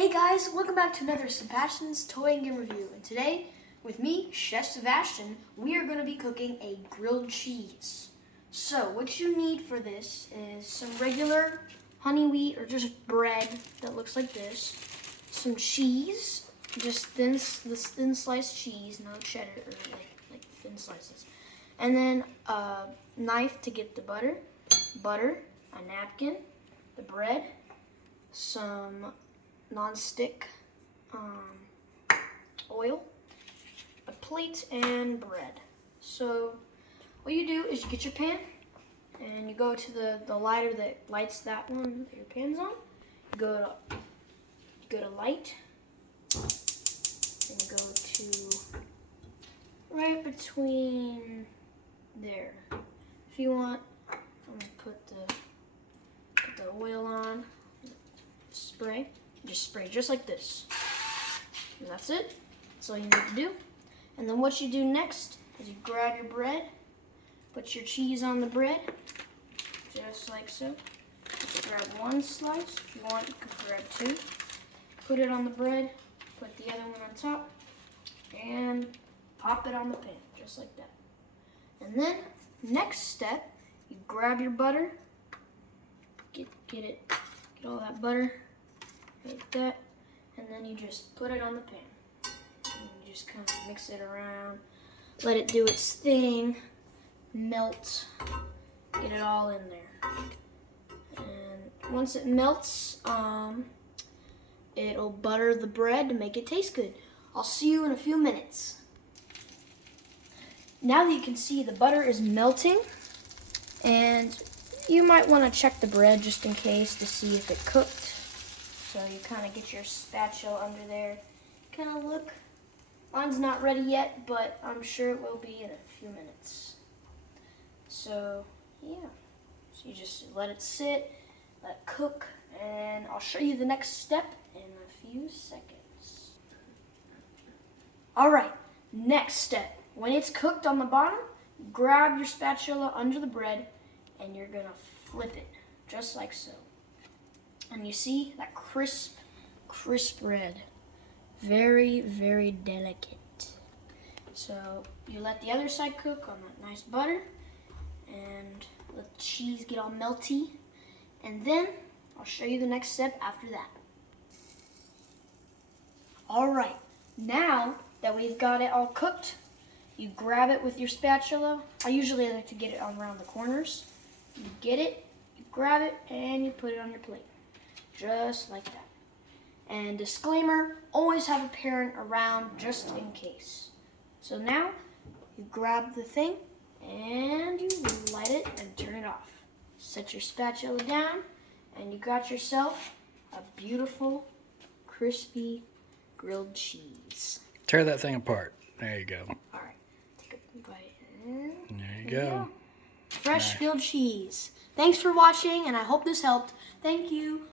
Hey guys, welcome back to another Sebastian's Toy and Game Review. And today, with me, Chef Sebastian, we are going to be cooking a grilled cheese. So, what you need for this is some regular honey wheat or just bread that looks like this, some cheese, just this thin sliced cheese, no cheddar or like thin slices, and then a knife to get the butter, a napkin, the bread, some non-stick oil, a plate, and bread. So what you do is you get your pan and you go to the lighter that lights that one that your pan's on. You go to light, and you go to right between there. If you want, I'm gonna put the oil on, spray. Just spray just like this. And that's it. That's all you need to do. And then what you do next is you grab your bread, put your cheese on the bread, just like so. Just grab one slice. If you want, you can grab two. Put it on the bread, put the other one on top, and pop it on the pan, just like that. And then, next step, you grab your butter, get all that butter, like that, and then you just put it on the pan. And you just kind of mix it around, let it do its thing, melt, get it all in there. And once it melts, it'll butter the bread to make it taste good. I'll see you in a few minutes. Now that you can see the butter is melting, and you might want to check the bread just in case to see if it cooked. So you kind of get your spatula under there, kind of look. Mine's not ready yet, but I'm sure it will be in a few minutes. So yeah, so you just let it sit, let it cook, and I'll show you the next step in a few seconds. All right, next step. When it's cooked on the bottom, grab your spatula under the bread, and you're gonna flip it, just like so. And you see that crisp bread. Very, very delicate. So you let the other side cook on that nice butter and let the cheese get all melty. And then I'll show you the next step after that. All right, now that we've got it all cooked, you grab it with your spatula. I usually like to get it around the corners. You get it, you grab it, and you put it on your plate. Just like that. And disclaimer, always have a parent around just in case. So now, you grab the thing, and you light it and turn it off. Set your spatula down, and you got yourself a beautiful, crispy, grilled cheese. Tear that thing apart. There you go. All right, take a bite. And there you go. Fresh grilled cheese. Thanks for watching, and I hope this helped. Thank you.